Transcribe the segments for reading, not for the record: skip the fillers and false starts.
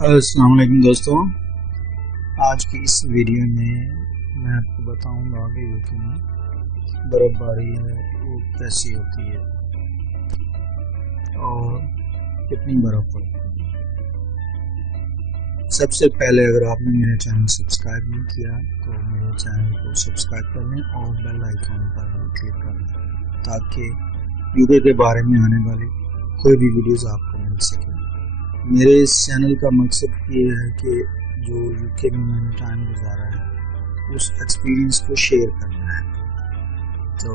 अस्सलाम वालेकुम दोस्तों, आज की इस वीडियो में मैं आपको बताऊंगा कि यूके में बर्फ़बारी है वो कैसी होती है और कितनी बर्फ़ पड़ती है। सबसे पहले अगर आपने मेरा चैनल सब्सक्राइब नहीं किया तो मेरे चैनल को सब्सक्राइब कर लें और बेल आइकन पर क्लिक कर लें ताकि यूके के बारे में आने वाली कोई भी वीडियोज़ आपको मिल सके। मेरे इस चैनल का मकसद ये है कि जो यूके में मैंने टाइम गुजारा है उस एक्सपीरियंस को शेयर करना है। तो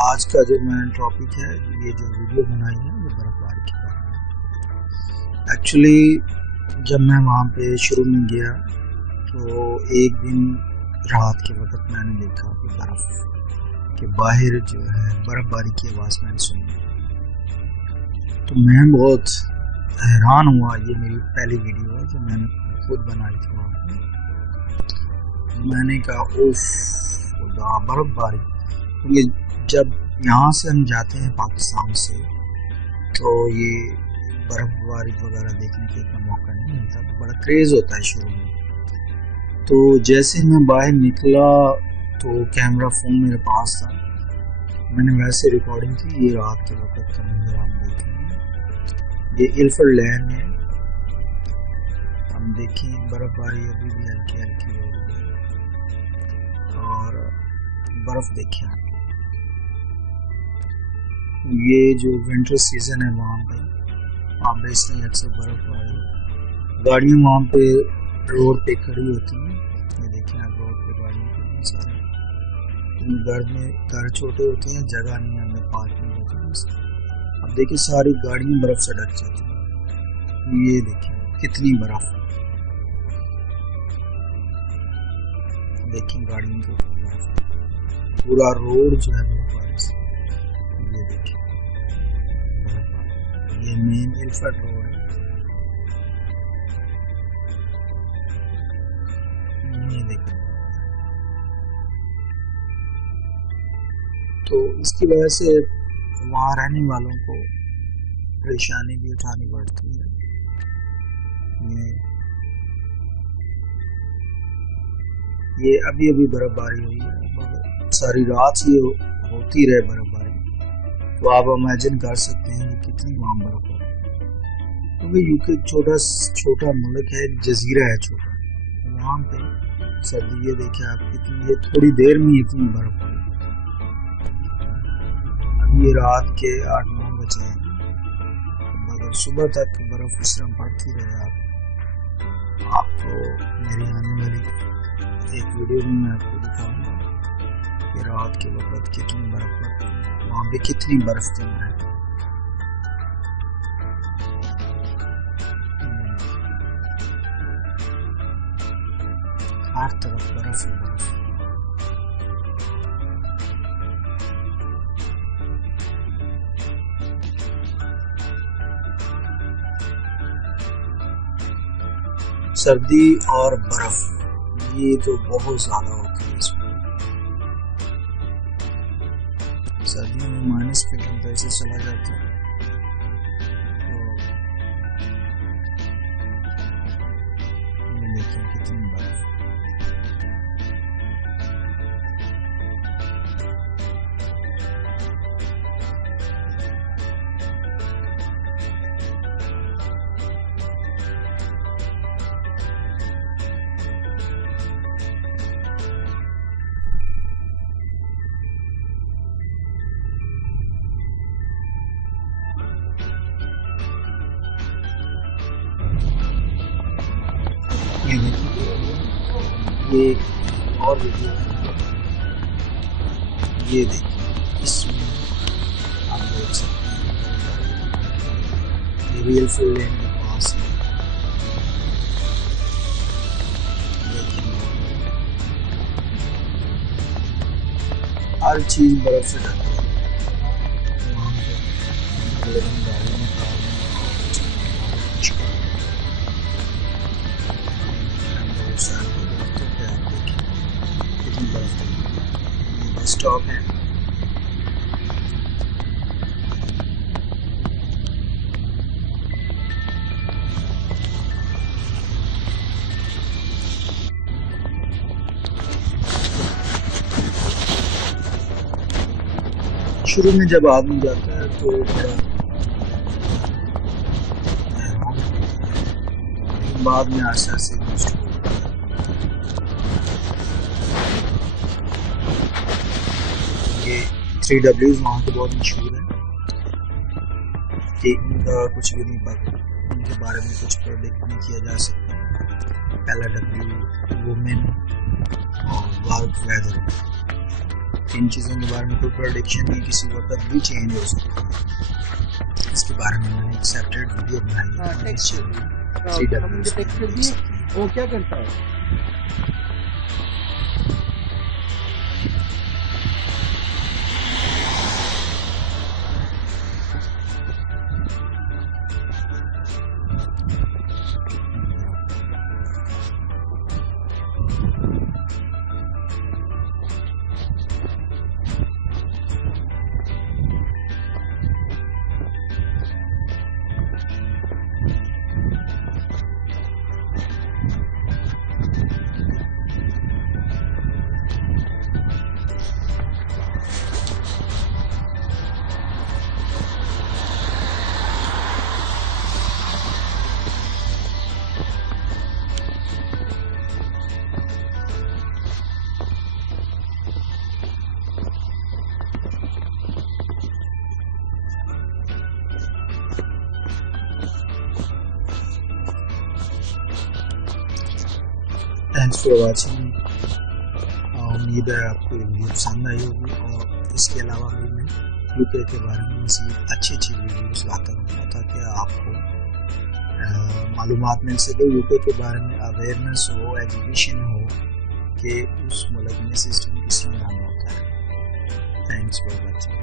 आज का जो मेरा टॉपिक है, ये जो वीडियो बनाई है वो बर्फ़बारी के बारे में। एक्चुअली जब मैं वहाँ पे शुरू में गया तो एक दिन रात के वक्त मैंने देखा कि बर्फ़ के बाहर जो है बर्फ़बारी की आवाज़ मैंने सुनी। तो मैं बहुत हैरान हुआ। ये मेरी पहली वीडियो है जो मैंने खुद बनाई थी वहाँ पे। मैंने कहा उफ खुदा, बर्फ़बारी। क्योंकि जब यहाँ से हम जाते हैं पाकिस्तान से तो ये बर्फ़बारी वगैरह देखने का इतना मौका नहीं मिलता, तो बड़ा क्रेज़ होता है शुरू में। तो जैसे मैं बाहर निकला तो कैमरा फ़ोन मेरे पास था, मैंने वैसे रिकॉर्डिंग की। ये रात के वक्त का मंजर हम देख रहे हैं। ये इल्फर्ड लैंड है, हम देखें बर्फ़बारी अभी भी हल्की हल्की हो रही है और बर्फ़ देखें आप। ये जो विंटर सीज़न है वहाँ पे इसमें अक्सर बर्फ़बारी, गाड़ियाँ वहाँ पे रोड पे खड़ी होती हैं। ये देखें आप, रोड पे गाड़ियाँ खड़ी सारी। घर छोटे होते हैं, जगह नहीं है हमें पार्किंग होती है। अब देखिए सारी गाड़ियाँ बर्फ़ से ढक जाती हैं। ये देखिए कितनी बर्फ़, देखिए गाड़ियों के ऊपर बर्फ़, पूरा रोड जो है बर्फ़बारी से। ये देखिए बर्फ़बारी, ये मेन इल्फर्ड रोड है। ये देखिए, तो इसकी वजह से वहाँ रहने वालों को परेशानी भी उठानी पड़ती है। ये अभी अभी बर्फ़बारी हुई है, सारी रात ये होती रहे बर्फ़बारी, तो आप इमेजिन कर सकते हैं कि कितनी वहाँ बर्फ़ हो। क्योंकि यूके छोटा मुल्क है, जजीरा है छोटा, वहाँ पे सर्दी। ये देखिए आप कितनी, ये थोड़ी देर में इतनी बर्फ़ हुई। ये रात के 8-9 बजे हैं, मगर सुबह तक बर्फ़ इस तरह पड़ती रहे। आपको मेरी आने वाली एक वीडियो में मैं आपको दिखाऊंगा कि रात के वक्त कितनी बर्फ़ पड़ती है, वहाँ पे कितनी बर्फ़ जमा है। हर तरफ बर्फ़ ही बर्फ़। सर्दी और बर्फ़ ये तो बहुत ज़्यादा होती है इसमें। सर्दियों में माइनस पे टेम्परेचर चला जाता है, तो ये देखिए कितनी बर्फ़। ये देखिए, ये और वीडियो है, ये देखिए इसमें आप देख सकते हैं ये रियल फुल लैंड के पास है। देखिए हर चीज़ बर्फ़ से ढकी है। वहाँ पे बस स्टॉप है। शुरू में जब आदमी जाता है तो बड़ा बाद में आस्ते आस्ते बूस्ट होता है। ये 3Ws वहाँ के बहुत मशहूर है कि इनका कुछ भी नहीं पता, उनके बारे में कुछ प्रेडिक्ट नहीं किया जा सकता। पहला W वुमेन और वर्क वेदर, इन चीज़ों के बारे में कोई प्रेडिक्शन नहीं, किसी वक्त भी चेंज हो सकता है। इसके बारे में मैंने एक सेपरेट वीडियो बनाई है। मुझे टेक्सचर दिए, वो क्या करता है? Thanks for watching. उम्मीद है आपको वीडियो पसंद आई होगी, और इसके अलावा भी मैं यूके के बारे में मज़ीद अच्छी वीडियोस लाता रहूँगा ताकि आपको मालूमात मिल सके, यूके के बारे में अवेयरनेस हो, एजुकेशन हो कि उस मुल्क में सिस्टम किस तरह होता है। Thanks for watching.